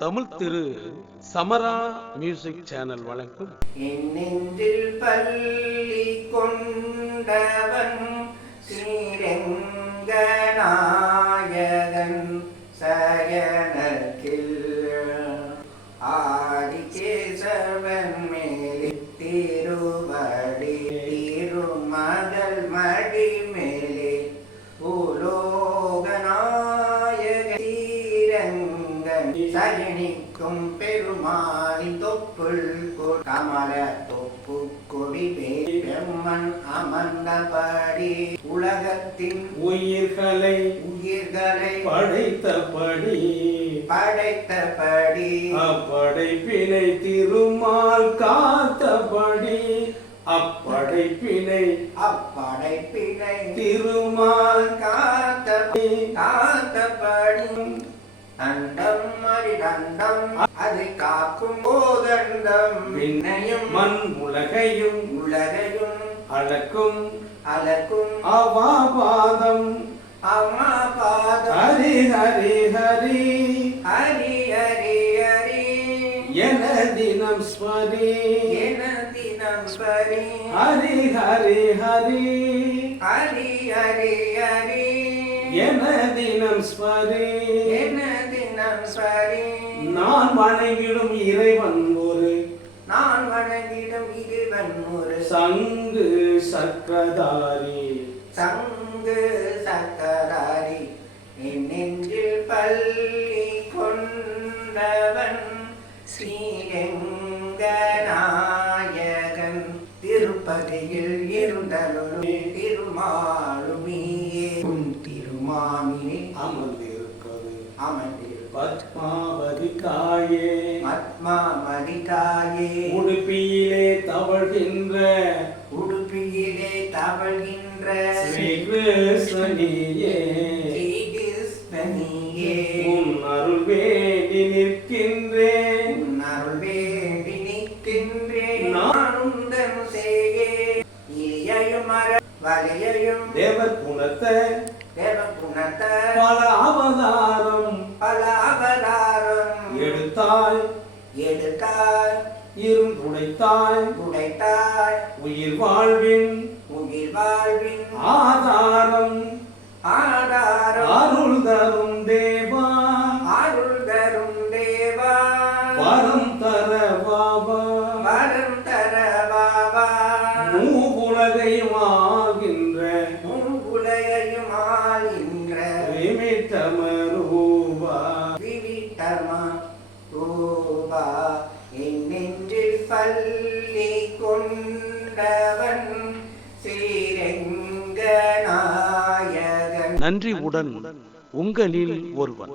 தமிழ் திரு சமரா music channel வழங்கும் நெஞ்சில் பள்ளி கொண்டவன் ஸ்ரீரங்கநாயகன் சயனத்தில் ஆதிகேசவன் மேலே திருவடி திருமகள் மடி மேலே பூலோகநாயகன் ஸ்ரீரங்கன் சயனிக்கும் பெருமாளின் தொப்புள் கமல தொப்பு கொடி பிரம்மன் அமர்ந்தபடி உலகத்தின் உயிர்களை படைத்தபடி அப்படைப்பினை திருமால் காத்தபடி அப்படைப்பினை திருமால் காத்தபடி அண்டம் மரிடண்டம் அது காக்கும் போதண்டம் விண்ணையும் மண் உலகையும் அளக்கும் அவாபாதம் ஹரி ஹரி ஹரி ஹரி ஹரி ஹரி என தினம் ஸ்மரி ஹரி ஹரி ஹரி ஹரி ஹரி ஹரி என தினம் ஸ்மரி நான் வணங்கிடும் இறைவன் ஒரு சங்கு சக்கரதாரி என் நெஞ்சில் பள்ளி கொண்டவன் ஸ்ரீரங்கநாயகன் திருப்பதியில் இருந்தருளும் திருமாலுமியே திருமாமினே அமர்ந்திருப்பது பத்மாவதி தாயே உடுப்பியிலே தவழ்கின்ற ஸ்ரீ கிருஷ்ணனியே உன் அருள் வேண்டி நிற்கின்றேன் நானுந்தன் செய்யே வலையையும் தேவர் குணத்த பல அவதாரம் எடுத்தாய் இருந்துடைத்தாய் உயிர் வாழ்வின் ஆதாரம் அருள் தரும் தேவா வரம் தர பாபா மூவுலகையும் ஆகின்ற விவிட்டமரூபா என் நெஞ்சில் பள்ளி கொண்டவன் ஸ்ரீரங்கநாயகன். நன்றியுடன் உங்களில் ஒருவன்.